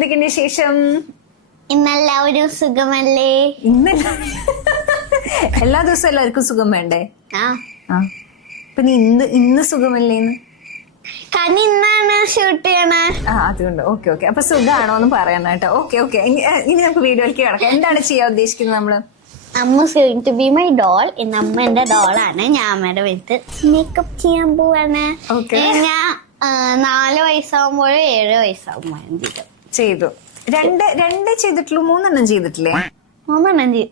എന്തൊക്കെയുണ്ട് വിശേഷം? ഇന്നെല്ലാവരും സുഖമല്ലേ? എല്ലാ ദിവസവും എല്ലാവർക്കും സുഖം വേണ്ടേ? ആ പിന്നെ ഇന്ന് സുഖമല്ലേന്ന്? കാരണം ഇന്നാണ് ഷൂട്ട് ചെയ്യണേ. അതുകൊണ്ട് ഓക്കെ. അപ്പൊ സുഖമാണോ എന്ന് പറയണം കേട്ടോ. ഓക്കെ. ഇനി നമുക്ക് വീഡിയോയിലേക്ക് കിടക്കാം. എന്താണ് ചെയ്യാൻ ഉദ്ദേശിക്കുന്നത് നമ്മള്? അമ്മ going to be my doll. ഇന്ന് അമ്മ എന്റെ ഡോളാണ്. ഞാൻ അമ്മയുടെ വീട്ടിൽ മേക്കപ്പ് ചെയ്യാൻ പോവാണ്. ഞാൻ 4 വയസ്സാകുമ്പോഴും 7 വയസ്സാകുമ്പോഴും ചെയ്തു. രണ്ട് ചെയ്തിട്ടുള്ളൂ, 3 ചെയ്തിട്ടില്ലേ? 3 ചെയ്തു.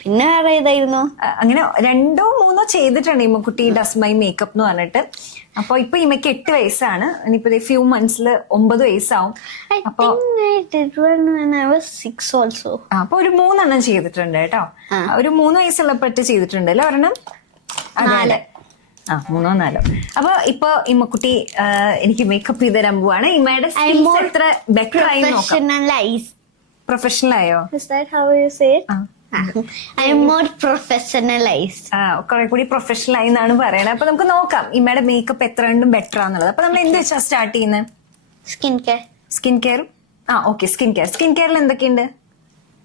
പിന്നെ വേറെ ഏതായിരുന്നു? അങ്ങനെ 2-3 ചെയ്തിട്ടുണ്ട് ഇമ്മക്കുട്ടി ഡസ് മൈ മേക്കപ്പ് എന്ന് പറഞ്ഞിട്ട്. അപ്പൊ ഇപ്പൊ ഇമ്മക്ക് 8 വയസ്സാണ്. ഇനിയിപ്പോ ഫ്യൂ മന്ത്സിൽ 9 വയസ്സാവും. അപ്പൊ ഒരു 3 ചെയ്തിട്ടുണ്ട് കേട്ടോ. ഒരു 3 വയസ്സുള്ളപ്പെട്ട് ചെയ്തിട്ടുണ്ട് അല്ലേ ഒരെണ്ണം? അതെ 3 4. അപ്പൊ ഇപ്പൊ ഇമ്മക്കുട്ടി എനിക്ക് മേക്കപ്പ് ചെയ്ത് തരാൻ പോവാണ്. ഇമ്മയുടെ സ്കിൽസ് എത്ര ബെറ്റർ ആയി നോക്കാം. പ്രൊഫഷണൽ ആയോ? കുറെ കൂടി പ്രൊഫഷണൽ ആയി എന്നാണ് പറയണത്. അപ്പൊ നമുക്ക് നോക്കാം ഇമ്മയുടെ മേക്കപ്പ് എത്ര കണ്ടും ബെറ്റർ ആണെന്നുള്ളത്. അപ്പൊ നമ്മൾ എന്ത് വെച്ചാ സ്റ്റാർട്ട് ചെയ്യുന്നത്? സ്കിൻ കെയറും. ഓക്കെ. സ്കിൻ കെയറിൽ എന്തൊക്കെയുണ്ട്?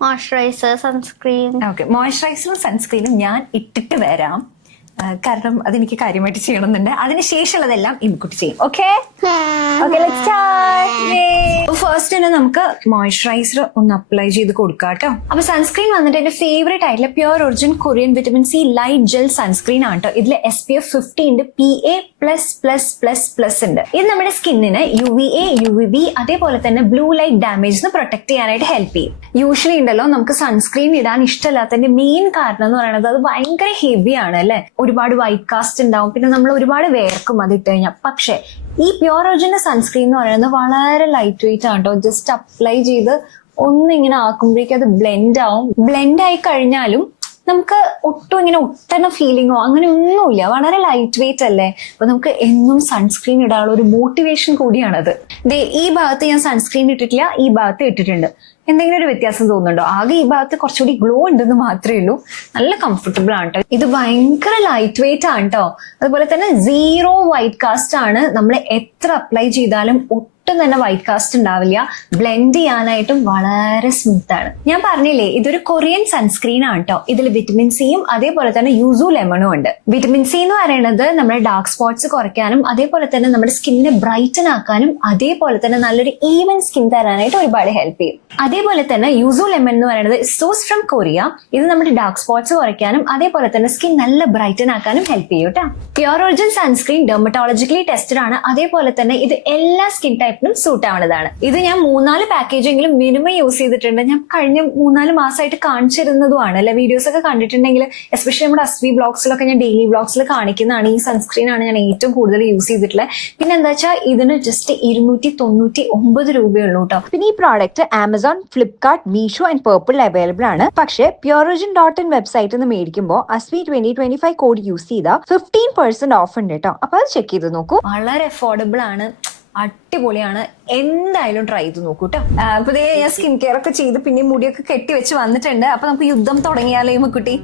Moisturiser, sunscreen. ഓക്കെ, മോയ്സ്ചറൈസറും സൺസ്ക്രീനും ഞാൻ ഇട്ടിട്ട് വരാം. കാരണം അതെനിക്ക് കാര്യമായിട്ട് ചെയ്യണമെന്നുണ്ട്. അതിനുശേഷമുള്ളതെല്ലാം ഇമ്മക്കുട്ടി ചെയ്യും. ഓക്കെ. ഫസ്റ്റ് തന്നെ നമുക്ക് മോയ്സ്ചറൈസർ ഒന്ന് അപ്ലൈ ചെയ്ത് കൊടുക്കാം കേട്ടോ. അപ്പൊ സൺസ്ക്രീൻ വന്നിട്ട് എന്റെ ഫേവറേറ്റ് ആയിട്ടുള്ള pure origin Korean vitamin C light gel sunscreen ആണ് കേട്ടോ. ഇതിൽ SPF 50 ഉണ്ട്, PA++++ ഉണ്ട്. ഇത് നമ്മുടെ സ്കിന്നിന് UVA, UVB അതേപോലെ തന്നെ ബ്ലൂ ലൈറ്റ് ഡാമേജ് പ്രൊട്ടക്ട് ചെയ്യാനായിട്ട് ഹെൽപ്പ് ചെയ്യും. യൂഷ്വലി ഉണ്ടല്ലോ നമുക്ക് സൺസ്ക്രീൻ ഇടാൻ ഇഷ്ടമല്ലാത്തതിന്റെ മെയിൻ കാരണം എന്ന് പറയുന്നത് അത് ഭയങ്കര ഹെവി ആണ് അല്ലെ. ഒരുപാട് വൈറ്റ് കാസ്റ്റ് ഉണ്ടാവും, പിന്നെ നമ്മൾ ഒരുപാട് വേർക്കും അത് ഇട്ട് കഴിഞ്ഞാൽ. പക്ഷെ ഈ പ്യുർ ഒറിജിന്റെ സൺസ്ക്രീൻ എന്ന് പറയുന്നത് വളരെ ലൈറ്റ് വെയിറ്റ് ആണ് കേട്ടോ. ജസ്റ്റ് അപ്ലൈ ചെയ്ത് ഒന്നിങ്ങനെ ആക്കുമ്പോഴേക്കും അത് ബ്ലെൻഡ് ആവും. ബ്ലെൻഡ് ആയി കഴിഞ്ഞാലും നമുക്ക് ഒട്ടും ഇങ്ങനെ ഒട്ടണ ഫീലിങ്ങോ അങ്ങനെ ഒന്നുമില്ല. വളരെ ലൈറ്റ് വെയിറ്റ് അല്ലേ. അപ്പൊ നമുക്ക് എന്നും സൺസ്ക്രീൻ ഇടാനുള്ള ഒരു മോട്ടിവേഷൻ കൂടിയാണത്. ഈ ഭാഗത്ത് ഞാൻ സൺസ്ക്രീൻ ഇട്ടിട്ടില്ല, ഈ ഭാഗത്ത് ഇട്ടിട്ടുണ്ട്. എന്തെങ്കിലും ഒരു വ്യത്യാസം തോന്നുന്നുണ്ടോ? ആകെ ഈ ഭാഗത്ത് കുറച്ചുകൂടി ഗ്ലോ ഉണ്ടെന്ന് മാത്രമേ ഉള്ളൂ. നല്ല കംഫർട്ടബിൾ ആണ് കേട്ടോ. ഇത് ഭയങ്കര ലൈറ്റ് വെയിറ്റ് ആണ് കേട്ടോ. അതുപോലെ തന്നെ 0 വൈറ്റ് കാസ്റ്റ് ആണ്. നമ്മൾ എത്ര അപ്ലൈ ചെയ്താലും ഒട്ടും തന്നെ വൈറ്റ് കാസ്റ്റ് ഉണ്ടാവില്ല. ബ്ലെൻഡ് ചെയ്യാനായിട്ടും വളരെ സ്മൂത്ത് ആണ്. ഞാൻ പറഞ്ഞില്ലേ ഇതൊരു കൊറിയൻ സൺസ്ക്രീൻ ആണ് കേട്ടോ. ഇതിൽ വിറ്റമിൻ സിയും അതേപോലെ തന്നെ യൂസു ലെമണും ഉണ്ട്. വിറ്റമിൻ സി എന്ന് പറയുന്നത് നമ്മുടെ ഡാർക്ക് സ്പോട്ട്സ് കുറയ്ക്കാനും അതേപോലെ തന്നെ നമ്മുടെ സ്കിന്നിനെ ബ്രൈറ്റൻ ആക്കാനും അതേപോലെ തന്നെ നല്ലൊരു ഈവൻ സ്കിൻ തരാനായിട്ട് ഒരുപാട് ഹെൽപ്പ് ചെയ്യും. അതേപോലെ തന്നെ യൂസു ലെമൺ എന്ന് പറയുന്നത് സോഴ്സ് ഫ്രം കൊറിയ. ഇത് നമ്മുടെ ഡാർക്ക് സ്പോട്ട്സ് കുറയ്ക്കാനും അതേപോലെ തന്നെ സ്കിൻ നല്ല ബ്രൈറ്റൻ ആക്കാനും ഹെൽപ്പ് ചെയ്യും കേട്ടോ. Pure origin sunscreen dermatologically tested ആണ്. അതേപോലെ തന്നെ ഇത് എല്ലാ സ്കിൻ ടൈപ്പിനും സൂട്ട് ആവുന്നതാണ്. ഇത് ഞാൻ 3-4 പാക്കേജെങ്കിലും മിനിമം യൂസ് ചെയ്തിട്ടുണ്ട്. ഞാൻ കഴിഞ്ഞ 3-4 മാസമായിട്ട് കാണിച്ചിരുന്നതുമാണ് അല്ലെ. വീഡിയോസ് ഒക്കെ കണ്ടിട്ടുണ്ടെങ്കിൽ എസ്പെഷ്യലി നമ്മുടെ അസ്വി ബ്ലോഗ്സിലൊക്കെ ഞാൻ ഡെയിലി ബ്ലോഗ്സിൽ കാണിക്കുന്നതാണ്. ഈ സൺസ്ക്രീൻ ആണ് ഞാൻ ഏറ്റവും കൂടുതൽ യൂസ് ചെയ്തിട്ടുള്ളത്. പിന്നെ എന്താ വെച്ചാൽ ഇതിന് ജസ്റ്റ് 299 രൂപയുള്ളൂ കേട്ടോ. പിന്നെ ഈ product Amazon, Flipkart, Meesho and purple available ആണ്. പക്ഷേ പ്യുറോജിൻ.in വെബ്സൈറ്റിൽ നിന്ന് മേടിക്കുമ്പോൾ അസ്വി 2025 കോഡ് യൂസ് ചെയ്താൽ 15% ഓഫ് ഉണ്ട് കേട്ടോ. അപ്പൊ അത് ചെക്ക് ചെയ്ത് നോക്കൂ. വളരെ അഫോർഡബിൾ ആണ്, അടിപൊളിയാണ്. എന്തായാലും ട്രൈ ചെയ്ത് നോക്കൂ കേട്ടോ. അപ്പൊ ഞാൻ സ്കിൻ കെയർ ഒക്കെ ചെയ്ത് പിന്നെ മുടിയൊക്കെ കെട്ടി വെച്ച് വന്നിട്ടുണ്ട്. അപ്പൊ നമുക്ക് യുദ്ധം തുടങ്ങിയാലോ ഇമ്മക്കുട്ടി?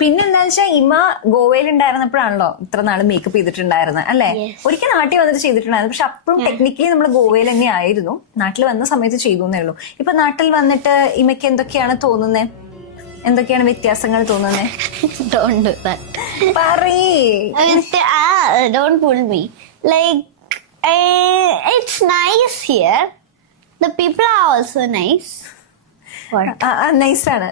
പിന്നെന്താ വെച്ചാൽ ഇമ്മ ഗോവയിൽ ഉണ്ടായിരുന്നപ്പോഴാണല്ലോ ഇത്ര നാള് മേക്കപ്പ് ചെയ്തിട്ടുണ്ടായിരുന്നത് അല്ലെ. ഒരിക്കൽ നാട്ടിൽ വന്നിട്ട് ചെയ്തിട്ടുണ്ടായിരുന്നു. പക്ഷെ അപ്പോഴും ടെക്നിക്കലി നമ്മൾ ഗോവയിൽ തന്നെ ആയിരുന്നു. നാട്ടിൽ വന്ന സമയത്ത് ചെയ്തു എന്നേ ഉള്ളൂ. ഇപ്പൊ നാട്ടിൽ വന്നിട്ട് ഇമ്മയ്ക്ക് എന്തൊക്കെയാണ് തോന്നുന്നത്? എന്തൊക്കെയാണ് വ്യത്യാസങ്ങൾ തോന്നുന്നത്? It's nice here. The people are also nice. Nice ആണ്.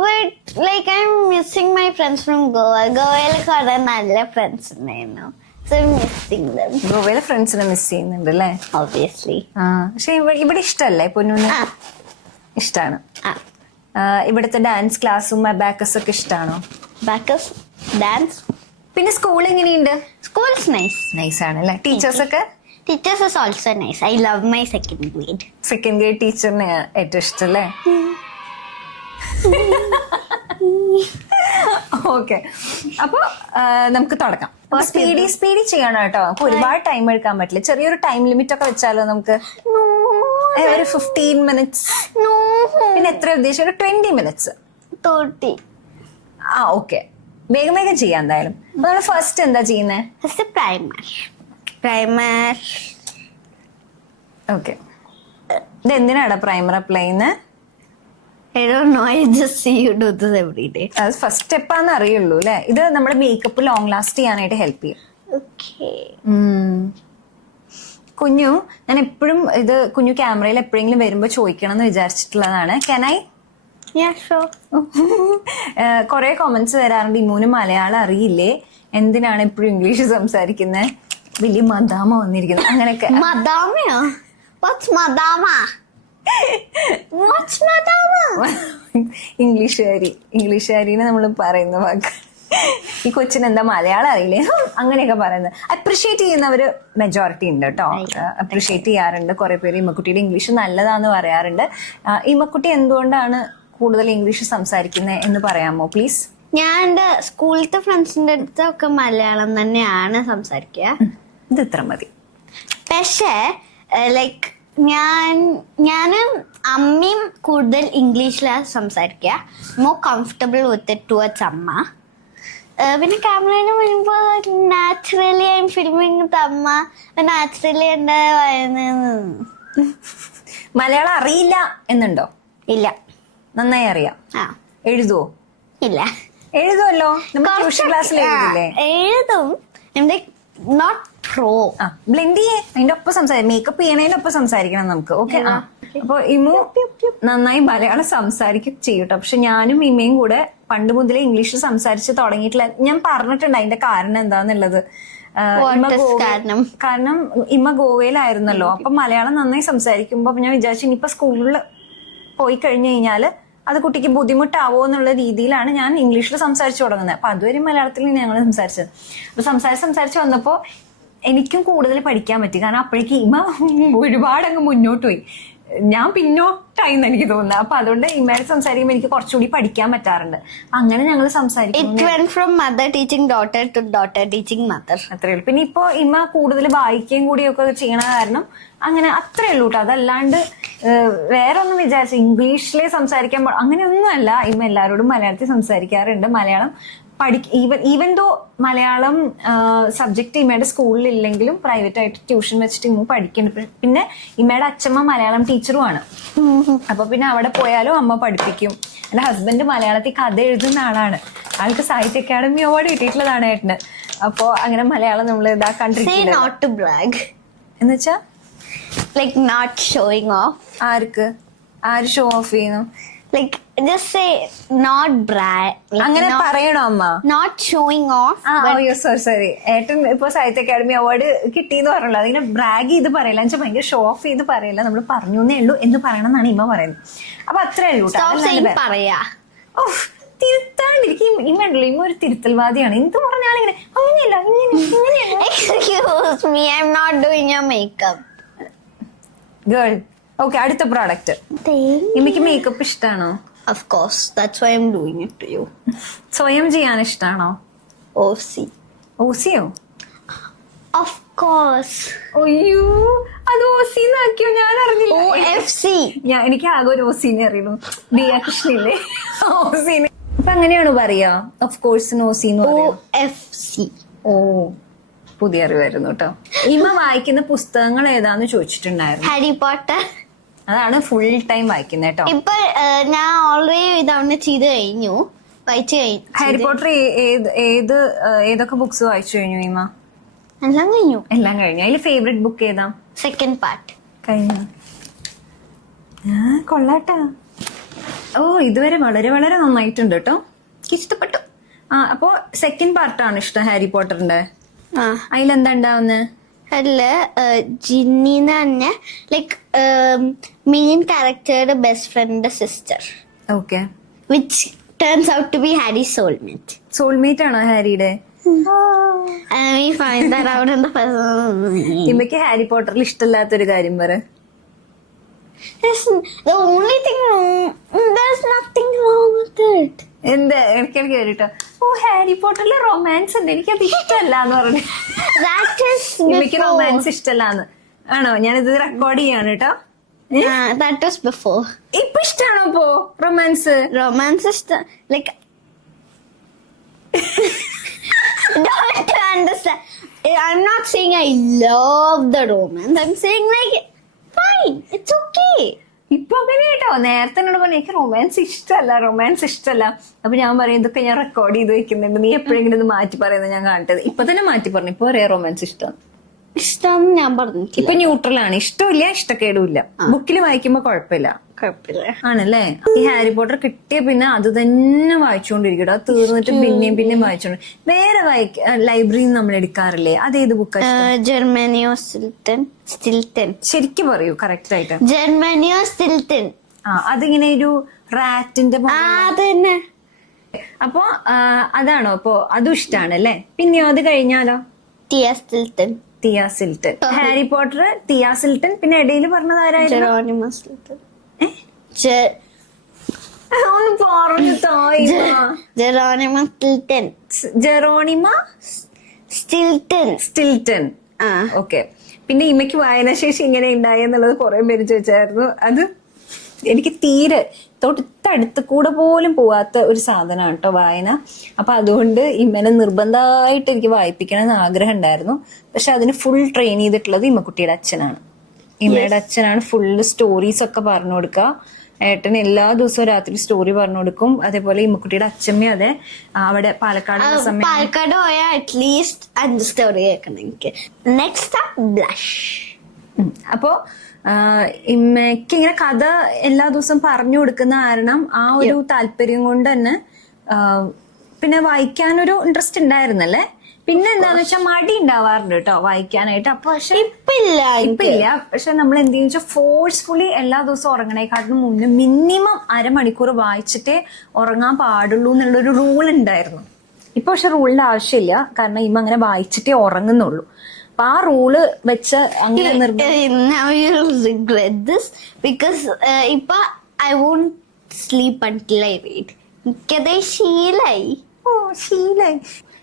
But like I'm missing my friends from Goa. ഗോവയിൽ കുറെ നല്ല ഫ്രണ്ട്സ് ഉണ്ടായിരുന്നു. So I'm missing them. ഗോവയിലെ ഫ്രണ്ട്സിനെ മിസ് ചെയ്യുന്നുണ്ട് അല്ലേ? Obviously. പക്ഷെ ഇവിടെ ഇഷ്ടല്ലേ പൊന്നൂന്? ഇഷ്ടാണ്. ഇവിടുത്തെ ഡാൻസ് ക്ലാസ്സും അബാക്കസ് ഒക്കെ ഇഷ്ടാണോ? Abacus, dance. പിന്നെ സ്കൂൾ എങ്ങനെയുണ്ട്? School is nice. Nice ആണ് അല്ലേ? ടീച്ചേഴ്സ് ഒക്കെ? Teachers is also nice. I love my second grade. Second grade ടീച്ചറിനെ ഏറ്റവും ഇഷ്ടം അല്ലേ? ഓക്കെ. അപ്പൊ നമുക്ക് തുടങ്ങാം. സ്പീഡി ചെയ്യണം കേട്ടോ. അപ്പൊ ഒരുപാട് ടൈം എടുക്കാൻ പറ്റില്ല. ചെറിയൊരു ടൈം ലിമിറ്റ് ഒക്കെ വെച്ചാലോ നമുക്ക്? ഒരു 15 minutes. പിന്നെ എത്ര ഉദ്ദേശിച്ച? ഒരു 20 minutes. 30. ഓക്കെ. വേഗം ചെയ്യാം എന്തായാലും. ഫസ്റ്റ് എന്താ ചെയ്യുന്നത്? First primer. ഓക്കെ. ഇത് എന്തിനാണ് പ്രൈമർ അപ്ലൈ ചെയ്യുന്നത്? I don't know, I just see you do this every day. അത് ഫസ്റ്റ് സ്റ്റെപ്പാന്ന് അറിയുള്ളൂ അല്ലെ. ഇത് നമ്മുടെ മേക്കപ്പ് ലോങ് ലാസ്റ്റ് ചെയ്യാനായിട്ട് ഹെൽപ്പ് ചെയ്യും. Okay. കുഞ്ഞു, ഞാൻ എപ്പോഴും ഇത് കുഞ്ഞു ക്യാമറയിൽ എപ്പോഴെങ്കിലും വരുമ്പോ ചോദിക്കണം എന്ന് വിചാരിച്ചിട്ടുള്ളതാണ്. Can I? Yeah, sure. കുറെ കോമന്റ്സ് വരാറുണ്ട്, ഇമൂന് മലയാളം അറിയില്ലേ, എന്തിനാണ് എപ്പോഴും ഇംഗ്ലീഷ് സംസാരിക്കുന്നത്, വലിയ മദാമ വന്നിരിക്കുന്നത്, അങ്ങനെയൊക്കെ. Madama? What's madama? What's madama? ഇംഗ്ലീഷുകാരിനെ നമ്മൾ പറയുന്ന വാക്ക്. ഈ കൊച്ചിന് എന്താ മലയാളം അറിയില്ലേ, അങ്ങനെയൊക്കെ പറയുന്നത്. അപ്രിഷിയേറ്റ് ചെയ്യുന്നവര് മെജോറിറ്റി ഉണ്ട് കേട്ടോ. അപ്രിഷിയേറ്റ് ചെയ്യാറുണ്ട് കുറെ പേര്. ഇമ്മക്കുട്ടിയുടെ ഇംഗ്ലീഷ് നല്ലതാന്ന് പറയാറുണ്ട്. ഇമ്മക്കുട്ടി എന്തുകൊണ്ടാണ് കൂടുതൽ ഇംഗ്ലീഷ് സംസാരിക്കുന്നത് എന്ന് പറയാമോ പ്ലീസ്? ഞാൻ എന്റെ സ്കൂളിലത്തെ ഫ്രണ്ട്സിന്റെ അടുത്തൊക്കെ മലയാളം തന്നെയാണ് സംസാരിക്കുക. ഇത് ഇത്ര മതി. പക്ഷേ ലൈക്ക് ഞാനും അമ്മയും കൂടുതൽ ഇംഗ്ലീഷിലാണ് സംസാരിക്കുക. More comfortable with it towards അമ്മ. പിന്നെ ക്യാമറയിൽ വരുമ്പോ നാച്ചുറലി ഐ എം ഫിലിമിങ് വിത്ത് അമ്മ. നാച്ചുറലി എന്റെ മലയാളം അറിയില്ല എന്നുണ്ടോ? ഇല്ല, നന്നായി അറിയാം. ആ എഴുതുവോ? ഇല്ല. എഴുതുമല്ലോ, നമ്മൾ ട്യൂഷൻ ക്ലാസ്സിൽ എഴുതില്ലേ? എഴുതും, നോട്ട് പ്രോ. ബ്ലെൻഡ് ചെയ്യേ, അതിന്റെ ഒപ്പം സംസാരിക്കും. മേക്കപ്പ് ചെയ്യണതിനൊപ്പം സംസാരിക്കണം നമുക്ക്. ഓക്കെ. അപ്പൊ ഇമു നന്നായി മലയാളം സംസാരിക്കും ചെയ്യൂട്ടോ. പക്ഷെ ഞാനും ഇമയും കൂടെ പണ്ട് മുതലേ ഇംഗ്ലീഷ് സംസാരിച്ച് തുടങ്ങിയിട്ടില്ല. ഞാൻ പറഞ്ഞിട്ടുണ്ട് അതിന്റെ കാരണം എന്താന്നുള്ളത്. കാരണം ഇമ്മ ഗോവയിലായിരുന്നല്ലോ, അപ്പൊ മലയാളം നന്നായി സംസാരിക്കുമ്പോ ഞാൻ വിചാരിച്ചു ഇനിയിപ്പോ സ്കൂളിൽ പോയി കഴിഞ്ഞു കഴിഞ്ഞാല് അത് കുട്ടിക്ക് ബുദ്ധിമുട്ടാവോ എന്നുള്ള രീതിയിലാണ് ഞാൻ ഇംഗ്ലീഷിൽ സംസാരിച്ചു തുടങ്ങുന്നത്. അപ്പൊ അതുവരെ മലയാളത്തിൽ ഞങ്ങൾ സംസാരിച്ചത്. അപ്പൊ സംസാരിച്ച് വന്നപ്പോ എനിക്കും കൂടുതൽ പഠിക്കാൻ പറ്റി. കാരണം അപ്പോഴേക്ക് ഇമ്മ ഒരുപാട് അങ്ങ് മുന്നോട്ട് പോയി, ഞാൻ പിന്നോട്ടായി എന്ന് എനിക്ക് തോന്നുന്നത്. അപ്പൊ അതുകൊണ്ട് ഇമ്മയുടെ സംസാരിക്കുമ്പോൾ എനിക്ക് കുറച്ചുകൂടി പഠിക്കാൻ പറ്റാറുണ്ട്. അങ്ങനെ ഞങ്ങൾ സംസാരിക്കും. അത്രേ ഉള്ളൂ. പിന്നെ ഇപ്പൊ ഇമ്മ കൂടുതൽ വായിക്കുകയും കൂടിയൊക്കെ ചെയ്യണ കാരണം അങ്ങനെ അത്രേ ഉള്ളൂ കേട്ടോ. അതല്ലാണ്ട് വേറെ ഒന്നും വിചാരിച്ചു ഇംഗ്ലീഷിലെ സംസാരിക്കാൻ അങ്ങനെയൊന്നുമല്ല. ഇമ്മ എല്ലാവരോടും മലയാളത്തിൽ സംസാരിക്കാറുണ്ട്. Malayalam even though Malayalam subject ഇമ്മയുടെ സ്കൂളിൽ ഇല്ലെങ്കിലും പ്രൈവറ്റ് ആയിട്ട് ട്യൂഷൻ വെച്ചിട്ട് ഇമ്മ പഠിക്കുന്നുണ്ട്. പിന്നെ ഇമ്മയുടെ അച്ഛമ്മ മലയാളം ടീച്ചറുമാണ്. അപ്പൊ പിന്നെ അവിടെ പോയാലും അമ്മ പഠിപ്പിക്കും. എന്റെ ഹസ്ബൻഡ് മലയാളത്തിൽ കഥ എഴുതുന്ന ആളാണ്. ആൾക്ക് സാഹിത്യ അക്കാദമി അവാർഡ് കിട്ടിയിട്ടുള്ളതാണ് ഏട്ടന്. അപ്പൊ അങ്ങനെ മലയാളം നമ്മൾ ഇതാക്കാണ്ടിരിക്കും. എന്നുവെച്ചാ ലൈക്ക് നോട്ട് ഷോയിങ് ഓഫ്. ആര് ഷോ ഓഫ് ചെയ്യുന്നു? Like just say not brag. അങ്ങനെ പറയണോ അമ്മ? Not showing off. സോറി. ഏട്ടൻ ഇപ്പൊ സാഹിത്യ അക്കാദമി അവാർഡ് കിട്ടിയെന്ന് പറഞ്ഞല്ലോ, അതിങ്ങനെ ബ്രാഗ് ചെയ്ത് പറയില്ല, എന്ന് വെച്ചാൽ ഭയങ്കര ഷോ ഓഫ് ചെയ്ത് പറയില്ല. നമ്മൾ പറഞ്ഞേ ഉള്ളൂ എന്ന് പറയണം എന്നാണ് ഇമ്മ പറയുന്നത്. അപ്പൊ അത്രേ ഉള്ളൂ. തിരുത്താണ്ടിരിക്കും. ഇമ്മണ്ടല്ലോ, ഇമ്മ ഒരു തിരുത്തൽവാദിയാണ്. എന്ത് പറഞ്ഞാലിങ്ങനെ അങ്ങനെയല്ല ഇങ്ങനെയല്ല. Excuse me, I'm not doing your makeup. Girl. Okay, അടുത്ത പ്രോഡക്റ്റ്. ഇമ്മയ്ക്ക് മേക്കപ്പ് ഇഷ്ടാണോ? Of course, that's why I'm doing it to you. സ്വയം ചെയ്യാൻ ഇഷ്ടാണോ? ഓസിയോ? Of course. അയ്യോ, അത് ഓസിന്നാക്കിയോ? ഞാൻ അറിഞ്ഞില്ല. OFC. എനിക്ക് ആകെ ഒരു ഓസിനെ അറിയുള്ളൂ, ദിയ കൃഷ്ണയില്ലേ, ഓസിനെ. അപ്പൊ അങ്ങനെയാണോ പറയാ? ഓഫ് കോഴ്സ് ഓസിന്ന് പറയും. OFC. ഓ, പുതിയ അറിവായിരുന്നു കേട്ടോ. ഇമ്മ വായിക്കുന്ന പുസ്തകങ്ങൾ ഏതാന്ന് ചോദിച്ചിട്ടുണ്ടായിരുന്നു. Harry Potter. അതാണ് ഫുൾ ടൈം വായിക്കുന്നത് കേട്ടോ. ഇപ്പൊ ഞാൻ ഓൾറെഡി ഇതവണ ചെയ്ത് കഴിഞ്ഞു, വായിച്ചു കഴിഞ്ഞു. ഹാരി പോട്ടർ ഏതൊക്കെ ബുക്സ് വായിച്ചു കഴിഞ്ഞു ഇമ്മ? എല്ലാം കഴിഞ്ഞു. അതിൽ ഫേവറേറ്റ് ബുക്ക് ഏതാ? Second part. കഴിഞ്ഞു. കൊള്ളാട്ടാ. ഓ, ഇതുവരെ വളരെ വളരെ നന്നായിട്ടുണ്ട് കേട്ടോ, ഇഷ്ടപ്പെട്ടു. അപ്പൊ സെക്കൻഡ് പാർട്ടാണ് ഇഷ്ടം ഹാരി പോട്ടറിന്റെ. അതിലെന്താ ഉണ്ടാവുന്നത്? അതില് ജിന്നിന്ന് തന്നെ ലൈക്ക് മെയിൻ ക്യാരക്ടറുടെ ബെസ്റ്റ് ഫ്രണ്ടിന്റെ sister. Okay. Which turns out to be Harry's soulmate. Soulmate ആണോ ഹാരിയുടെ? ഇമ്മയ്ക്ക് ഹാരി പോട്ടറിൽ ഇഷ്ടമില്ലാത്തൊരു കാര്യം പറ. The only thing wrong, there's nothing wrong with it. എന്താ ഇടയ്ക്കിടയ്ക്ക് കേട്ടോ, ഓ ഹാരി പോട്ടറിലെ റൊമാൻസ് ഉണ്ട്, എനിക്കത് ഇഷ്ടമല്ല എന്ന് പറഞ്ഞു. ഇമ്മയ്ക്ക് റൊമാൻസ് ഇഷ്ടമല്ലാന്ന് ആണോ? ഞാനിത് റെക്കോർഡ് ചെയ്യാണ് കേട്ടോ. That was before. ഇപ്പൊ ഇഷ്ടാണോ ഇപ്പോ romance? Romance is like don't understand. I'm not saying I love the romance. I'm saying like fine. It's okay. ഇപ്പൊ അങ്ങനെ കേട്ടോ. നേരത്തെ എന്നോട് പറഞ്ഞു എനിക്ക് റൊമാൻസ് ഇഷ്ടമല്ല. അപ്പൊ ഞാൻ പറയും ഇതൊക്കെ ഞാൻ റെക്കോർഡ് ചെയ്ത് വെക്കുന്നുണ്ട്, നീ എപ്പോഴെങ്കിലും ഇത് മാറ്റി പറയുന്നത് ഞാൻ കാണട്ടത്. ഇപ്പൊ തന്നെ മാറ്റി പറഞ്ഞു. ഇപ്പൊ പറയാ റൊമാൻസ് ഇഷ്ടം. ഇഷ്ടം ഞാൻ പറഞ്ഞിട്ടില്ല. ഇപ്പൊ ന്യൂട്രൽ ആണ്. ഇഷ്ടമില്ല, ഇഷ്ടക്കേടുമില്ല. ബുക്കിൽ വായിക്കുമ്പോ കുഴപ്പമില്ല. ആണല്ലേ? ഈ ഹാരി പോട്ടർ കിട്ടിയ പിന്നെ അത് തന്നെ വായിച്ചുകൊണ്ടിരിക്കും. അത് തീർന്നിട്ട് പിന്നെയും വായിച്ചോണ്ട്. വേറെ ലൈബ്രറിയിൽ നമ്മൾ എടുക്കാറില്ലേ? അതേത് ബുക്കാ? ജർമ്മനിയോ സ്റ്റിൽട്ടൺ. ശരിക്കും പറയൂ കറക്റ്റ് ആയിട്ട്. ജർമ്മനിയോ സ്റ്റിൽട്ടൺ. അതിങ്ങനെ ഒരു റാറ്റിന്റെ അതന്നെ. അപ്പൊ അതാണോ? അപ്പൊ അതും ഇഷ്ടാണല്ലേ? പിന്നെയോ അത് കഴിഞ്ഞാലോ? തിയ സിൽട്ടൺ. ഹാരി പോട്ടർ, തിയ സിൽട്ടൺ, പിന്നെ ഇടയിൽ പറഞ്ഞത് ആരായിരുന്നു? ജെറോണിമ സ്റ്റിൽട്ടൺ. ഒന്ന് പറഞ്ഞു ജെറോണിമ സ്റ്റിൽട്ടൺ. ഓക്കെ. പിന്നെ ഇമ്മയ്ക്ക് വായനാശേഷി ഇങ്ങനെ ഉണ്ടായി എന്നുള്ളത് കുറെ പേര് ചോദിച്ചായിരുന്നു. അത് എനിക്ക് തീരെ തൊട്ടടുത്ത് കൂടെ പോലും പോവാത്ത ഒരു സാധനമാണ് കേട്ടോ വായന. അപ്പൊ അതുകൊണ്ട് ഇമ്മനെ നിർബന്ധമായിട്ട് എനിക്ക് വായിപ്പിക്കണം എന്ന് ആഗ്രഹം ഉണ്ടായിരുന്നു. പക്ഷെ അതിന് ഫുൾ ട്രെയിൻ ചെയ്തിട്ടുള്ളത് ഇമ്മക്കുട്ടിയുടെ അച്ഛനാണ്. ഇമ്മയുടെ അച്ഛനാണ് ഫുള്ള് സ്റ്റോറീസ് ഒക്കെ പറഞ്ഞു കൊടുക്കുക. ഏട്ടന് എല്ലാ ദിവസവും രാത്രി സ്റ്റോറി പറഞ്ഞു കൊടുക്കും. അതേപോലെ ഇമ്മക്കുട്ടിയുടെ അച്ഛമ്മയും അതെ. അവിടെ പാലക്കാട് പോയാൽ അറ്റ്ലീസ്റ്റ് 5 സ്റ്റോറി കേൾക്കണം എനിക്ക്. Next blush. അപ്പോ ഇമ്മയ്ക്ക് ഇങ്ങനെ കഥ എല്ലാ ദിവസവും പറഞ്ഞു കൊടുക്കുന്ന കാരണം ആ ഒരു താല്പര്യം കൊണ്ട് തന്നെ പിന്നെ വായിക്കാനൊരു ഇൻട്രസ്റ്റ് ഉണ്ടായിരുന്നല്ലേ. പിന്നെ എന്താന്ന് വെച്ചാൽ മടി ഉണ്ടാവാറുണ്ട് കേട്ടോ വായിക്കാനായിട്ട്. അപ്പൊ പക്ഷെ ഇപ്പില്ല. പക്ഷെ നമ്മൾ എന്ത് ചെയ്യുന്ന വെച്ചാൽ ഫോഴ്സ്ഫുള്ളി എല്ലാ ദിവസവും ഉറങ്ങണേക്കാട്ടിനും മുന്നേ മിനിമം അരമണിക്കൂർ വായിച്ചിട്ടേ ഉറങ്ങാൻ പാടുള്ളൂ എന്നുള്ളൊരു റൂൾ ഉണ്ടായിരുന്നു. ഇപ്പൊ പക്ഷെ റൂളിന്റെ ആവശ്യമില്ല. കാരണം ഇമ്മ അങ്ങനെ വായിച്ചിട്ടേ ഉറങ്ങുന്നുള്ളൂ. അപ്പൊ ആ റൂള് വെച്ച് അങ്ങനെ ഇപ്പൊ I won't sleep until I read. എനിക്കതേ ശീലായി.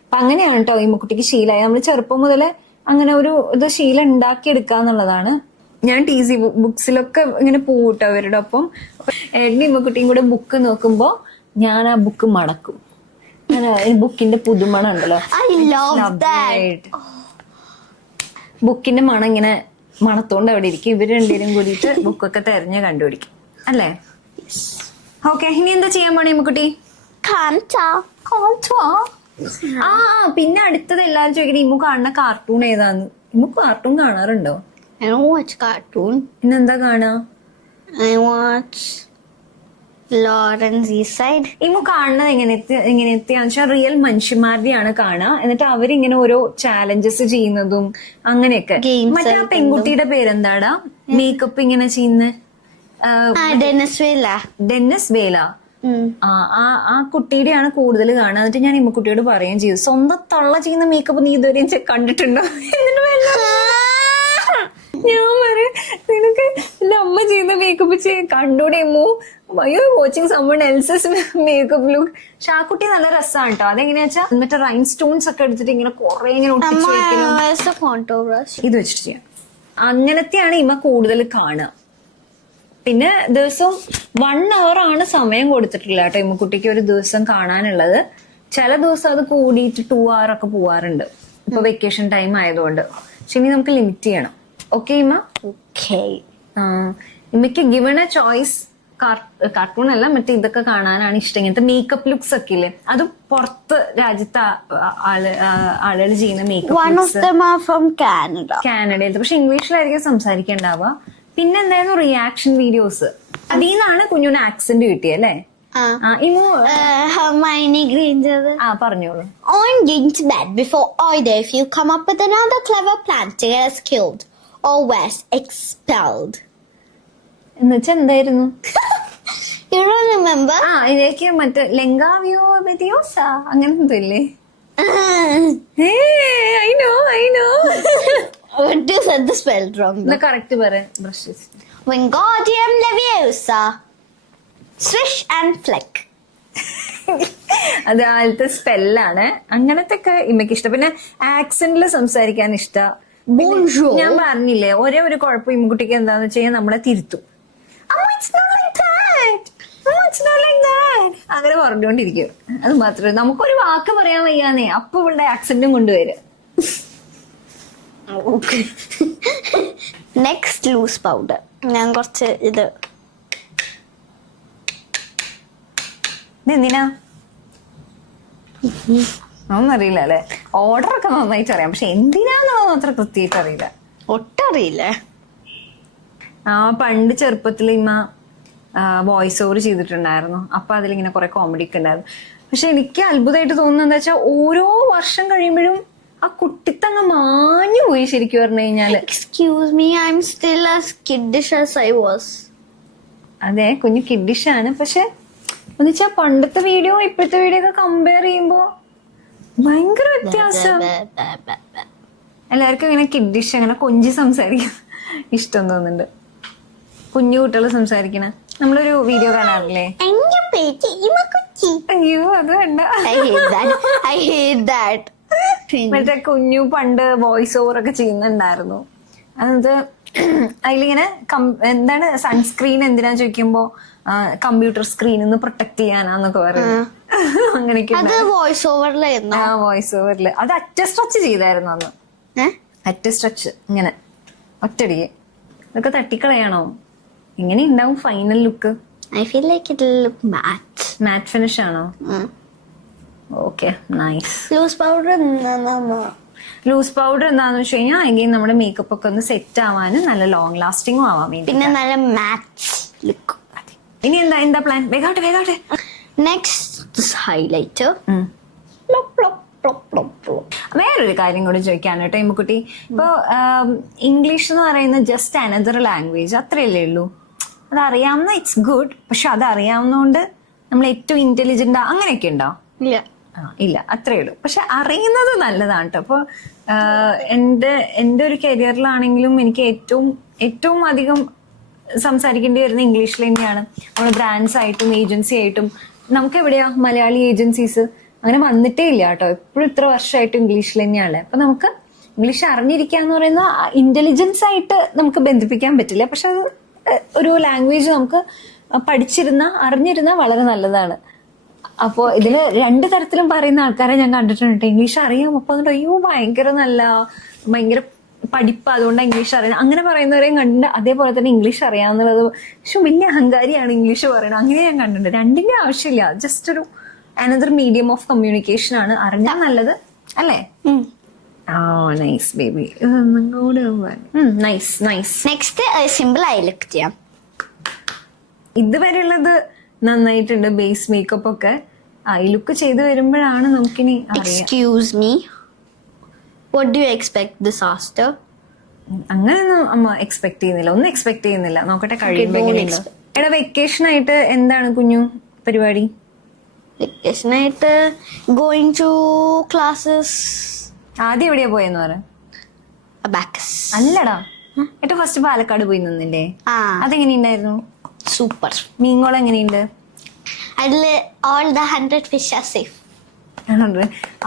അപ്പൊ അങ്ങനെയാണ് കേട്ടോ ഈ കുട്ടിക്ക് ശീലമായി. നമ്മൾ ചെറുപ്പം മുതലേ അങ്ങനെ ഒരു ഇത് ശീലം ഉണ്ടാക്കിയെടുക്കാന്നുള്ളതാണ്. ഞാൻ TC ബുക്സിലൊക്കെ ഇങ്ങനെ പോട്ടോ അവരുടെ ഒപ്പം. ഏട്ടനും ഇമ്മക്കുട്ടിയും കൂടെ ബുക്ക് നോക്കുമ്പോ ഞാൻ ആ ബുക്ക് മണക്കും. ബുക്കിന്റെ പുതുമണം ഉണ്ടല്ലോ, ബുക്കിന്റെ മണം ഇങ്ങനെ മണത്തോണ്ട് അവിടെ ഇരിക്കും. ഇവര് രണ്ടുപേരും കൂടിയിട്ട് ബുക്കൊക്കെ തെരഞ്ഞ് കണ്ടുപിടിക്കും അല്ലേ? ഓക്കെ, ഇനി എന്താ ചെയ്യാൻ പോണേ ഇമ്മക്കുട്ടി? പിന്നെ അടുത്തത് എല്ലാരും ചോദിക്കണേ ഇമ്മു കാണുന്ന കാർട്ടൂൺ ഏതാന്ന്. ഇമ്മു കാർട്ടൂൺ കാണാറുണ്ടോ? പിന്നെന്താ കാണാ? ലോറൻസ് ഈസൈഡ്. ഇമ്മു കാണുന്നത് എങ്ങനെയാന്ന് വെച്ചാൽ റിയൽ മനുഷ്യന്മാരുടെയാണ് കാണുക. എന്നിട്ട് അവരിങ്ങനെ ഓരോ ചാലഞ്ചസ് ചെയ്യുന്നതും അങ്ങനെയൊക്കെ. മറ്റേ ആ പെൺകുട്ടിയുടെ പേരെന്താടാ മേക്കപ്പ് ഇങ്ങനെ ചെയ്യുന്ന? ഡെന്നിസ് വേല. ആ കുട്ടിയുടെയാണ് കൂടുതൽ കാണുക. എന്നിട്ട് ഞാൻ ഇമ്മക്കുട്ടിയോട് പറയുകയും ചെയ്തു, സ്വന്തം തള്ള ചെയ്യുന്ന മേക്കപ്പ് നീ ഇതുവരെയും കണ്ടിട്ടുണ്ടോ? എന്നിട്ട് ഞാൻ പറയും നിനക്ക് എന്റെ അമ്മ ചെയ്യുന്ന മേക്കപ്പ് കണ്ടൂടെ Immu? Watching someone else's makeup look. പക്ഷെ ആ കുട്ടി നല്ല രസമാണ് കേട്ടോ. അതെങ്ങനെയാ വെച്ചാൽ മറ്റേ റൈൻ സ്റ്റോൺസ് ഒക്കെ എടുത്തിട്ട് ഇങ്ങനെ കുറെ ഇങ്ങനെ ഒട്ടിച്ചു വെക്കണം. ഇത് വെച്ചിട്ട് ചെയ്യാം. അങ്ങനത്തെയാണ് ഇമ്മ കൂടുതൽ കാണുക. പിന്നെ ദിവസവും 1 hour ആണ് സമയം കൊടുത്തിട്ടില്ല കേട്ടോ ഇമ്മക്കുട്ടിക്ക് ഒരു ദിവസം കാണാനുള്ളത്. ചില ദിവസം അത് കൂടിയിട്ട് 2 hour ഒക്കെ പോവാറുണ്ട്. ഇപ്പൊ വെക്കേഷൻ ടൈം ആയതുകൊണ്ട്. പക്ഷെ ഇനി നമുക്ക് ലിമിറ്റ് ചെയ്യണം. ഓക്കെ ഇമ്മ? ഇമ്മയ്ക്ക് ഗിവൺ എ ചോയ്സ് കാർട്ടൂൺ അല്ല മറ്റേ ഇതൊക്കെ കാണാനാണ് ഇഷ്ടം. ഇങ്ങനത്തെ മേക്കപ്പ് ലുക്സ് ഒക്കെ ഇല്ലേ, അത് പുറത്ത് രാജ്യത്തെ ആളുകൾ ചെയ്യുന്ന മേക്കപ്പ്. കാനഡയിൽ. പക്ഷെ ഇംഗ്ലീഷിലായിരിക്കും സംസാരിക്കേണ്ടാവുക. പിന്നെ എന്തായിരുന്നു റിയാക്ഷൻ വീഡിയോസ്. അതിൽ നിന്നാണ് കുഞ്ഞുന് ആക്സെന്റ് കിട്ടിയല്ലേ? Hermione Granger. പറഞ്ഞോളൂ. I'm going to bed before either of you come up with another clever plan to get us killed or worse, expelled. എന്നുവെച്ചാ എന്തായിരുന്നു? You don't remember? ഇതിലേക്ക് മറ്റേ ലെങ്കാവിയോ ബെതിയോസ അങ്ങനെ എന്തോ ഇല്ലേ? I know. What do you said the spell wrong? Correct പറയാം. Brushes. Wingardium Leviosa. Swish and flick. അത് ആദ്യത്തെ സ്പെല്ലാണ്. അങ്ങനത്തെ ഒക്കെ ഇമ്മയ്ക്ക് ഇഷ്ടം. പിന്നെ ആക്സെന്റിൽ സംസാരിക്കാൻ ഇഷ്ടം. ഞാൻ പറഞ്ഞില്ലേ ഒരേ ഒരു കുഴപ്പം ഇമ്മക്കുട്ടിക്ക് എന്താന്ന് വെച്ച് കഴിഞ്ഞാൽ നമ്മളെ തിരുത്തും. അങ്ങനെ പറഞ്ഞുകൊണ്ടിരിക്കും. അത് മാത്രമേ നമുക്കൊരു വാക്ക് പറയാൻ വയ്യാന്നേ അപ്പൊ ഇവളുടെ ആക്സെന്റും കൊണ്ടുവരും. Next loose powder. ഞാൻ കുറച്ച് ഇത് ഇതെന്തിനാ ഒന്നറിയില്ല അല്ലെ. ഓർഡർ ഒക്കെ നന്നായിട്ട് അറിയാം, പക്ഷെ എന്തിനാന്നുള്ളത് അത്ര കൃത്യമായിട്ട് അറിയില്ല. ഒട്ടറിയില്ലേ. പണ്ട് ചെറുപ്പത്തിൽ ഇമ്മ വോയിസ് ഓവർ ചെയ്തിട്ടുണ്ടായിരുന്നു. അപ്പൊ അതിലിങ്ങനെ കുറെ കോമഡി ഒക്കെ ഉണ്ടായിരുന്നു. പക്ഷെ എനിക്ക് അത്ഭുതമായിട്ട് തോന്നുന്നത് എന്താ വെച്ചാൽ ഓരോ വർഷം കഴിയുമ്പോഴും ആ കുട്ടിത്തങ്ങ് മാഞ്ഞു പോയി ശരിക്കും പറഞ്ഞു കഴിഞ്ഞാല്. Excuse me, I am still as kiddish as I was. അതെ, കുഞ്ഞു കിഡിഷ് ആണ്. പക്ഷെ എന്നുവെച്ചാ പണ്ടത്തെ വീഡിയോ ഇപ്പോഴത്തെ വീഡിയോ ഒക്കെ കമ്പയർ ചെയ്യുമ്പോ ഭയങ്കര വ്യത്യാസം. എല്ലാവർക്കും ഇങ്ങനെ കിഡിഷ് അങ്ങനെ കൊഞ്ചി സംസാരിക്കാൻ ഇഷ്ടം തോന്നുന്നുണ്ട്. കുഞ്ഞു കുട്ടികൾ സംസാരിക്കണ നമ്മളൊരു വീഡിയോ കാണാറില്ലേ? അയ്യോ അത് വേണ്ട. മറ്റേ കുഞ്ഞു പണ്ട് വോയിസ് ഓവർ ഒക്കെ ചെയ്യുന്നുണ്ടായിരുന്നു. അത് അതിലിങ്ങനെ എന്താണ് സൺസ്ക്രീൻ എന്തിനാ ചോദിക്കുമ്പോ കമ്പ്യൂട്ടർ സ്ക്രീനിൽ നിന്ന് പ്രൊട്ടക്ട് ചെയ്യാനാന്നൊക്കെ പറയുന്നു. അങ്ങനെയൊക്കെ വോയിസ് ഓവറിലായിരുന്നു. വോയിസ് ഓവറിൽ അത് അറ്റ സ്ട്രെച്ച് ചെയ്തായിരുന്നു അന്ന്. അറ്റ സ്ട്രെച്ച് ഇങ്ങനെ ഒറ്റടിക്ക് ഇതൊക്കെ തട്ടിക്കളയാണോ? എങ്ങനെ ഉണ്ടാവും final look? I feel like it will look matte. Matte finish ആണോ? Okay, nice. Loose powder loose powder എന്താന്ന് വെച്ച് കഴിഞ്ഞാൽ എങ്കിലും നമ്മുടെ മേക്കപ്പ് ഒക്കെ ഒന്ന് സെറ്റ് ആവാനും നല്ല ലോങ് ലാസ്റ്റിംഗും ആവാൻ വേണ്ടി, പിന്നെ നല്ല മാറ്റ് ലുക്ക്. ഇനി എന്താ പ്ലാൻ? വേഗാട്ടെ. Next highlighter. വേറൊരു കാര്യം കൂടി ചോദിക്കാണ് കേട്ടോ ഇമ്മക്കുട്ടി. ഇപ്പൊ ഇംഗ്ലീഷ് എന്ന് പറയുന്നത് ജസ്റ്റ് അനദർ ലാംഗ്വേജ് അത്രയല്ലേ ഉള്ളൂ. അതറിയാവുന്ന ഇറ്റ്സ് ഗുഡ്. പക്ഷെ അതറിയാവുന്നോണ്ട് നമ്മൾ ഏറ്റവും ഇന്റലിജന്റ് അങ്ങനെയൊക്കെ ഉണ്ടോ? ഇല്ല, അത്രേ ഉള്ളൂ. പക്ഷെ അറിയുന്നത് നല്ലതാണ് കേട്ടോ. അപ്പൊ എന്റെ ഒരു കരിയറിലാണെങ്കിലും എനിക്ക് ഏറ്റവും അധികം സംസാരിക്കേണ്ടി വരുന്ന ഇംഗ്ലീഷിൽ തന്നെയാണ്. നമ്മൾ ബ്രാൻഡ്സ് ആയിട്ടും ഏജൻസി ആയിട്ടും നമുക്ക് എവിടെയാ മലയാളി ഏജൻസീസ് അങ്ങനെ വന്നിട്ടേ ഇല്ല കേട്ടോ. എപ്പോഴും ഇത്ര വർഷമായിട്ട് ഇംഗ്ലീഷിൽ തന്നെയാണ്. അപ്പൊ നമുക്ക് ഇംഗ്ലീഷ് അറിഞ്ഞിരിക്കുക എന്ന് പറയുന്ന ഇന്റലിജൻസ് ആയിട്ട് നമുക്ക് ബന്ധിപ്പിക്കാൻ പറ്റില്ല. പക്ഷെ അത് ഒരു ലാംഗ്വേജ് നമുക്ക് അറിഞ്ഞിരുന്ന വളരെ നല്ലതാണ്. അപ്പോ ഇതില് രണ്ടു തരത്തിലും പറയുന്ന ആൾക്കാരെ ഞാൻ കണ്ടിട്ടുണ്ട്. ഇംഗ്ലീഷ് അറിയാം, അപ്പൊ അതുകൊണ്ട് അയ്യോ ഭയങ്കര പഠിപ്പ്, അതുകൊണ്ട് ഇംഗ്ലീഷ് അറിയണം അങ്ങനെ പറയുന്നവരെയും കണ്ടിട്ടുണ്ട്. അതേപോലെ തന്നെ ഇംഗ്ലീഷ് അറിയാവുന്നത് പക്ഷെ വലിയ അഹങ്കാരിയാണ് ഇംഗ്ലീഷ് പറയണം, അങ്ങനെ ഞാൻ കണ്ടിട്ടുണ്ട്. രണ്ടിന്റെ ആവശ്യമില്ല, ജസ്റ്റ് ഒരു അനദർ മീഡിയം ഓഫ് കമ്മ്യൂണിക്കേഷൻ ആണ്. അറിഞ്ഞാൽ നല്ലത് അല്ലേ? Nice baby, nice. Next simple I look ചെയ്യാം. ഇതുവരെയുള്ളത് നന്നായിട്ടുണ്ട്. ബേസ് മേക്കപ്പ് ഒക്കെ ഐ ലുക്ക് ചെയ്ത് വരുമ്പോഴാണ് നമുക്കിനി excuse me, what do you expect disaster? അങ്ങനെയൊന്നും അമ്മ എക്സ്പെക്ട് ചെയ്യുന്നില്ല, ഒന്നും എക്സ്പെക്ട് ചെയ്യുന്നില്ല. നോക്കട്ടെ കഴിയുമ്പോ എങ്ങനെയുണ്ട്. എടാ വെക്കേഷൻ ആയിട്ട് എന്താണ് കുഞ്ഞു പരിപാടി? വെക്കേഷൻ ആയിട്ട് ഗോയിങ് ടു ക്ലാസ്സസ്. ആദ്യം എവിടെയാ പോയെന്ന് പറ? അബാക്കസ്. അല്ലടാ, ഏറ്റവും ഫസ്റ്റ് പാലക്കാട് പോയി നിന്നില്ലേ? അതെങ്ങനെയുണ്ടായിരുന്നു? സൂപ്പർ. മീങ്കോളം എങ്ങനെയുണ്ട്? അതില് all the 100 fish are safe.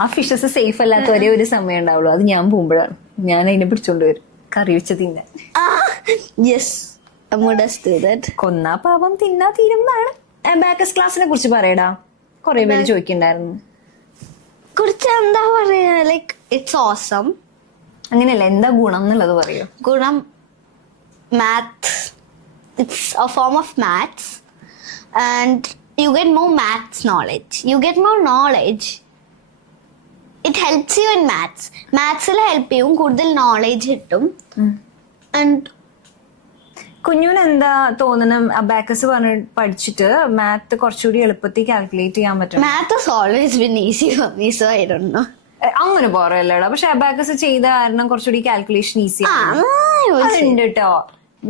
ആ ഫിഷസ് സേഫ് അല്ലാത്ത ഒരേ ഒരു സമയം ഉണ്ടാവുള്ളൂ, അത് ഞാൻ പോകുമ്പോഴാണ്. ഞാൻ അതിനെ പിടിച്ചോണ്ട് വരും കറി വെച്ച് തിന്നാൻ. കൊന്നാ പാവം തിന്നാ തീരുന്നതാണ്. അബാക്കസ് ക്ലാസ്സിനെ കുറിച്ച് പറയടാ, കൊറേ പേര് ചോദിക്കണ്ടായിരുന്നു. കുറിച്ച് എന്താ പറയാ, ലൈക്ക് ഇറ്റ്സ് ഓസം. അങ്ങനെയല്ല, എന്താ ഗുണം എന്നുള്ളത് പറയൂ. ഗുണം maths, it's A form of maths and you get more maths knowledge. You get more knowledge. It helps you in maths. Maths will help you കൂടുതൽ knowledge കിട്ടും. And കുഞ്ഞുന് എന്താ തോന്നണം അബാക്കസ് പഠിച്ചിട്ട് മാത്ത് കുറച്ചുകൂടി എളുപ്പത്തിൽ കാൽക്കുലേറ്റ് ചെയ്യാൻ പറ്റും? math has always been easy for me, so I don't know. അങ്ങനെ പറയല്ലേടാ, പക്ഷെ അബാക്കസ് ചെയ്ത കാരണം കുറച്ചുകൂടി കാൽക്കുലേഷൻ ഈസി ഉണ്ട് കേട്ടോ.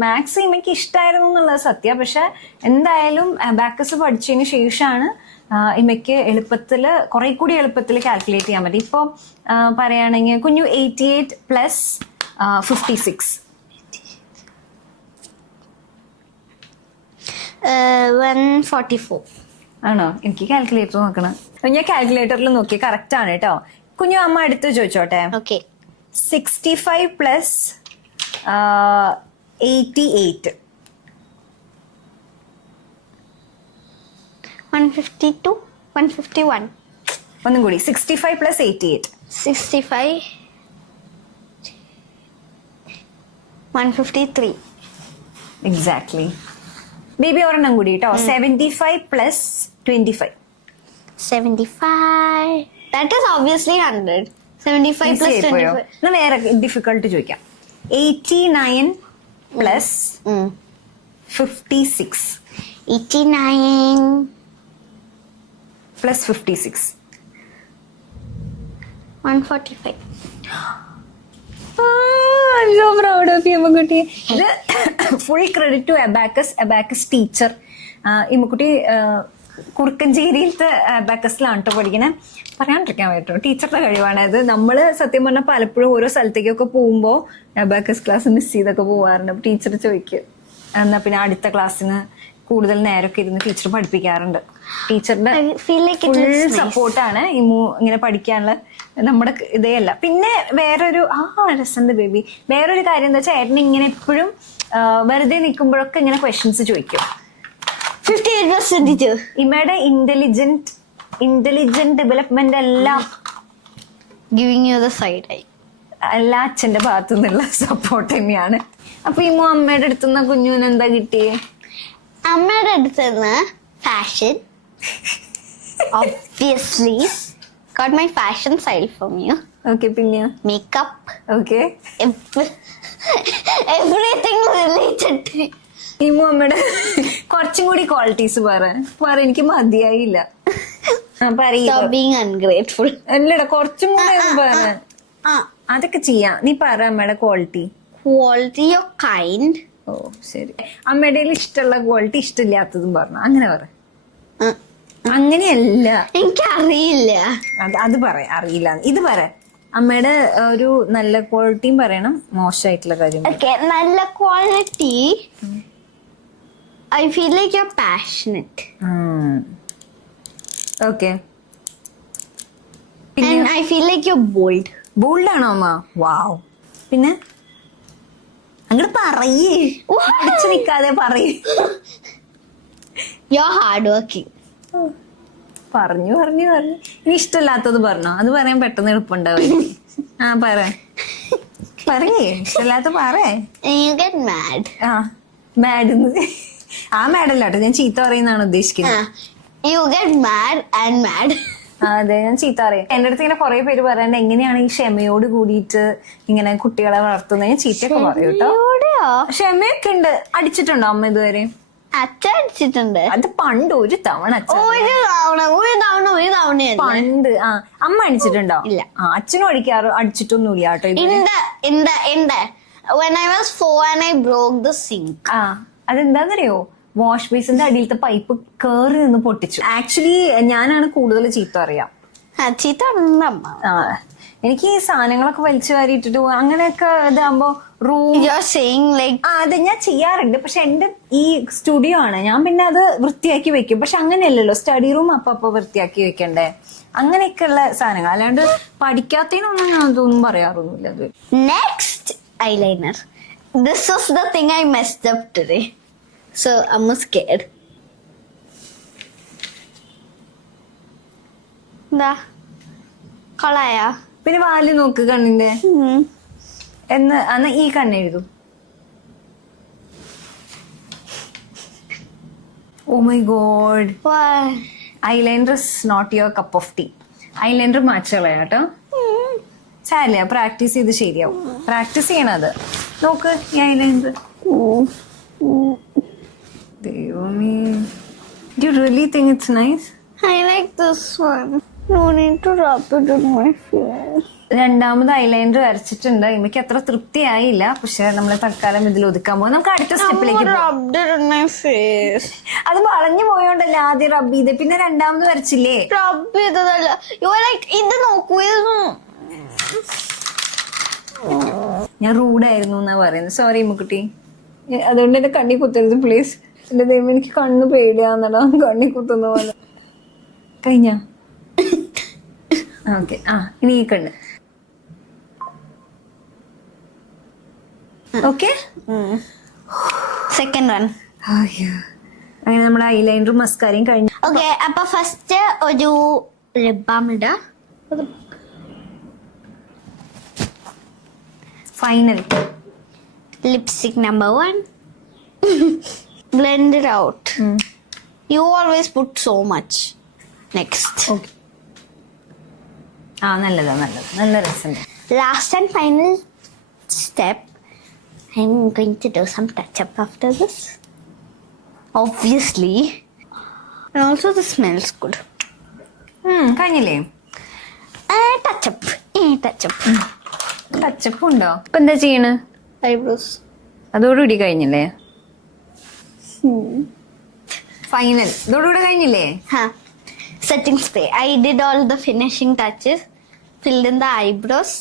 മാത്സ് എനിക്ക് ഇഷ്ടമായിരുന്നു എന്നുള്ളത് സത്യം. പക്ഷെ എന്തായാലും അബാക്കസ് പഠിച്ചതിന് ശേഷമാണ് ഇമ്മയ്ക്ക് കുറെ കൂടി എളുപ്പത്തിൽ കാൽക്കുലേറ്റ് ചെയ്യാൻ പറ്റും. ഇപ്പൊ പറയുകയാണെങ്കിൽ കുഞ്ഞു 88 പ്ലസ് 56 144 ആണോ? എനിക്ക് കാൽക്കുലേറ്റർ നോക്കണം. ഞാൻ കാൽക്കുലേറ്ററിൽ നോക്കി കറക്റ്റ് ആണ് കേട്ടോ. കുഞ്ഞു അമ്മ അടുത്ത് ചോദിച്ചോട്ടെ. 65 പ്ലസ് 88 152 151 ഒന്നും കൂടി 65 പ്ലസ് 88 65 153. എക്സാക്ട്ലി. ബേബി ഒരെണ്ണം കൂടി കേട്ടോ. 75 plus 25. 75. That is obviously 100. 75 plus 25. എന്നാ വേറെ ഡിഫിക്കൾട്ട് ചോദിക്കാം. 89 plus 56 89 plus 56. 145. I'm so proud of you, ഇമ്മക്കുട്ടി. ഇത് full credit to abacus teacher. ഇമ്മക്കുട്ടി കുറുക്കഞ്ചേരിയിലത്തെ അബാക്കസിലാണ് കേട്ടോ പഠിക്കണേ. പറയാണ്ടിരിക്കാൻ പറ്റും, ടീച്ചറുടെ കഴിവാണ് അത്. നമ്മള് സത്യം പറഞ്ഞാൽ പലപ്പോഴും ഓരോ സ്ഥലത്തേക്കൊക്കെ പോകുമ്പോൾ അബാക്കസ് ക്ലാസ് മിസ് ചെയ്തൊക്കെ പോവാറുണ്ട്. അപ്പൊ ടീച്ചർ ചോദിക്കും, എന്നാ പിന്നെ അടുത്ത ക്ലാസ്സിന് കൂടുതൽ നേരമൊക്കെ ഇരുന്ന് ടീച്ചർ പഠിപ്പിക്കാറുണ്ട്. ടീച്ചറുടെ ഫുൾ സപ്പോർട്ടാണ് ഇങ്ങനെ പഠിക്കാനുള്ള നമ്മുടെ ഇതേ അല്ല. പിന്നെ വേറൊരു രസന്റെ ബേബി, വേറൊരു കാര്യം എന്താ വെച്ചാൽ ഏട്ടന് ഇങ്ങനെ എപ്പോഴും വെറുതെ നിൽക്കുമ്പോഴൊക്കെ ഇങ്ങനെ ക്വസ്റ്റ്യൻസ് ചോദിക്കും. 58%. ഇമ്മയുടെ ഇന്റലിജന്റ് ഡെവലപ്മെന്റ് എല്ലാം Giving you the side eye. എല്ലാ അച്ഛന്റെ ഭാഗത്തു നിന്നുള്ള സപ്പോർട്ട് തന്നെയാണ്. അപ്പൊ ഇമ്മു അമ്മയുടെ അടുത്തുനിന്ന് കുഞ്ഞുവിന് എന്താ കിട്ടിയേ? അമ്മയുടെ അടുത്ത് നിന്ന് fashion. Obviously. Got my fashion style from you. Okay, പിന്നെ Makeup. Okay, Everything related to it. ഇമ്മു അമ്മയുടെ കുറച്ചും കൂടി ക്വാളിറ്റീസ് പറ, എനിക്ക് മതിയായില്ല. Stop being ungrateful. അല്ലടാ, കുറച്ചും കൂടി പറ. അതൊക്കെ ചെയ്യാം, നീ പറ അമ്മയുടെ ക്വാളിറ്റി. Quality, you're kind. ഓ ശരി. അമ്മയുടെ ഇഷ്ടമുള്ള ക്വാളിറ്റി, ഇഷ്ടമില്ലാത്തതും പറഞ്ഞു, അങ്ങനെ പറ. അങ്ങനെയല്ല, എനിക്കറിയില്ല. അത് പറയാം, അറിയില്ല. ഇത് പറ, അമ്മയുടെ ഒരു നല്ല ക്വാളിറ്റിയും പറയണം, മോശമായിട്ടുള്ള കാര്യം. നല്ല quality. I feel like you're passionate. Okay. And I feel like you're bold. Bold ആണോ അമ്മ? വാവ്. പിന്നെ അങ്ങോട്ട് പറയേ, അടിച്ചു നിക്കാതെ പറയേ. You're hardworking. പറഞ്ഞു. ഇനി ഇഷ്ടമില്ലാത്തത് പറഞ്ഞോ, അത് പറയാൻ പെട്ടെന്ന് എളുപ്പമുണ്ടാവും. പറയേ, ഇഷ്ടമില്ലാത്ത പറയേ. You get mad. മാഡെന്ന് മാഡല്ല കേട്ടോ, ഞാൻ ചീത്ത പറയുന്നതാണ് ഉദ്ദേശിക്കുന്നത്. You get mad and mad. അതെ, ഞാൻ ചീത്ത പറയും. എന്റെ അടുത്ത് ഇങ്ങനെ കുറെ പേര് പറയാണ്ട് എങ്ങനെയാണ് ഈ ക്ഷമയോട് കൂടിയിട്ട് ഇങ്ങനെ കുട്ടികളെ വളർത്തുന്നത്. ഞാൻ ചീത്തയൊക്കെ പറയും കേട്ടോ. ക്ഷമയൊക്കെ ഉണ്ട്. അടിച്ചിട്ടുണ്ടോ അമ്മ ഇതുവരെ? അടിച്ചിട്ടുണ്ട്. അത് പണ്ട് ഒരു തവണ പണ്ട്. അമ്മ അടിച്ചിട്ടുണ്ടോ? ഇല്ല. അച്ഛനും അടിച്ചിട്ടൊന്നുമില്ല കേട്ടോ. When I was 4 and I broke the sink. അതെന്താന്നറിയോ, വാഷ് ബേസിന്റെ അടിയിലത്തെ പൈപ്പ് കേറി നിന്ന് പൊട്ടിച്ചു. ആക്ച്വലി ഞാനാണ് കൂടുതൽ ചീത്ത അറിയാം. എനിക്ക് ഈ സാധനങ്ങളൊക്കെ വലിച്ചു വാരിയിട്ടിട്ട് അങ്ങനെയൊക്കെ ഇതാകുമ്പോ അതെ ഞാൻ ചെയ്യാറുണ്ട്. പക്ഷെ എന്റെ ഈ സ്റ്റുഡിയോ ആണ്, ഞാൻ പിന്നെ അത് വൃത്തിയാക്കി വെക്കും. പക്ഷെ അങ്ങനെയല്ലല്ലോ, സ്റ്റഡി റൂം അപ്പൊ വൃത്തിയാക്കി വെക്കണ്ടേ, അങ്ങനെയൊക്കെയുള്ള സാധനങ്ങൾ. അല്ലാണ്ട് പഠിക്കാത്തതിനൊന്നും ഞാൻ അതൊന്നും പറയാറൊന്നുമില്ല. അത് next eyeliner. This was the thing I messed up today. So I'm scared. കളയാ. പിന്നെ വാല് നോക്ക് കണ്ണിന്റെ. എന്നാ ഈ കണ്ണെഴുതൂ. Oh my god. Why? Eyeliner is not your cup of tea. Eyeliner മാച്ചുകളാ കേട്ടോ. സാരില്ല, പ്രാക്ടീസ് ചെയ്ത് ശരിയാവും. പ്രാക്ടീസ് ചെയ്യണത്. നോക്ക് ഈ ഐലൈനർ. ദൈവമേ, do you really think it's nice? I like this one. No need to rub it on my face. രണ്ടാമത് eyeliner വരച്ചിട്ടുണ്ട്. എനിക്ക് അത്ര തൃപ്തിയായില്ല. പക്ഷെ നമ്മള് തൽക്കാലം ഇതിൽ ഒതുക്കാൻ പോകും. നമുക്ക് അടുത്ത സ്റ്റെപ്പിലേക്ക് അത് വളഞ്ഞു പോയോണ്ടല്ലേ ആദ്യം റബ്ബ് ചെയ്ത്, പിന്നെ രണ്ടാമത് വരച്ചില്ലേ? റബ്ബ് ചെയ്തതല്ല. ഇത് നോക്കൂ, ഞാൻ റൂഡായിരുന്നു എന്നാ പറയുന്നത്. സോറി മുക്കുട്ടി, അതുകൊണ്ട് എന്റെ കണ്ണി കുത്തരുത് പ്ലീസ്. എന്റെ ദൈവം, എനിക്ക് കണ്ണ് പേടിയാന്നടാ കണ്ണി കുത്തുന്ന പോലെ. കഴിഞ്ഞ ഓക്കെ. ഇനി ഈ കണ്ണ്. Okay, second one. അങ്ങനെ നമ്മുടെ ഐലൈനറും മസ്കാരയും കഴിഞ്ഞു. ഓക്കെ, അപ്പൊ ഫസ്റ്റ് ഒരു ലിപ് ബാം ഇടാം. Final Lipstick number 1. Blend it out. You always put so much. Next. Okay ആ നല്ലതാ നല്ല രസം. Last and final step. I'm going to do some touch up after this. Obviously. And also this smells good. കഴിഞ്ഞില്ലേ? Touch up. Touch up ഉണ്ടോ? ഇപ്പൊ എന്താ ചെയ്യണ്? Eyebrows. അതോടുകൂടി കഴിഞ്ഞില്ലേ? ഫൈനൽ ഇതോടുകൂടെ കഴിഞ്ഞില്ലേ? Huh. Setting spray. I did all the finishing touches. Filled in the eyebrows.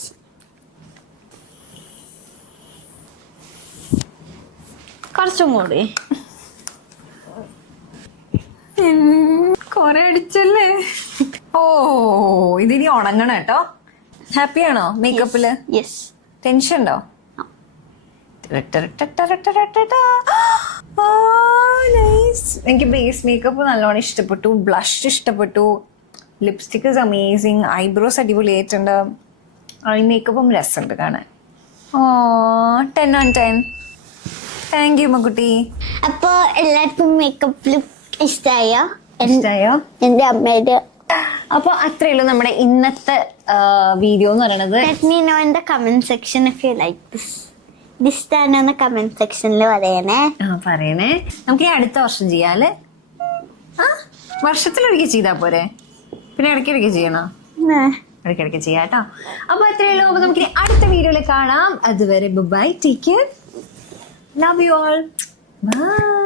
കുറച്ചും കൂടി. കൊറേ അടിച്ചല്ലേ? ഓ ഇതിനി ഉണങ്ങണം കേട്ടോ. ഹാപ്പിയാണോ മേക്കപ്പില്? Yes. ടെൻഷൻ ഉണ്ടോ? എനിക്ക് ബേസ് മേക്കപ്പ് നല്ലോണം ഇഷ്ടപ്പെട്ടു, ബ്ലഷ് ഇഷ്ടപ്പെട്ടു, ലിപ്സ്റ്റിക് ഇസ് അമേസിങ്, ഐബ്രോസ് അടിപൊളിയായിട്ടുണ്ട്, ഐ മേക്കപ്പും രസമുണ്ട് കാണാൻ. 10 on 10. Thank you മക്കുട്ടി. അപ്പൊ എല്ലാവർക്കും മേക്കപ്പ് ലുക്ക് ഇഷ്ടായോ? ഇഷ്ടായോ? എന്റെ അമ്മയുടെ. അപ്പൊ അത്രയുള്ളൂ നമ്മുടെ ഇന്നത്തെ വീഡിയോ എന്ന് പറയുന്നത്. Let me know in the comment section if you like this. ഇഷ്ടാണോന്ന് കമന്റ് സെക്ഷനിൽ പറയണേ. പറയണേ. നമുക്ക് ഈ അടുത്ത വർഷം ചെയ്യാല്ലേ? വർഷത്തിലൊരിക്കൽ ചെയ്താ പോരെ? പിന്നെ ഇടയ്ക്കിടയ്ക്ക് ചെയ്യണോ? ഇടയ്ക്കിടയ്ക്ക് ചെയ്യാം കേട്ടോ. അപ്പൊ അത്രയുള്ളൂ. അപ്പൊ നമുക്ക് അടുത്ത വീഡിയോയിൽ കാണാം. അതുവരെ bye, take care, love you all, by.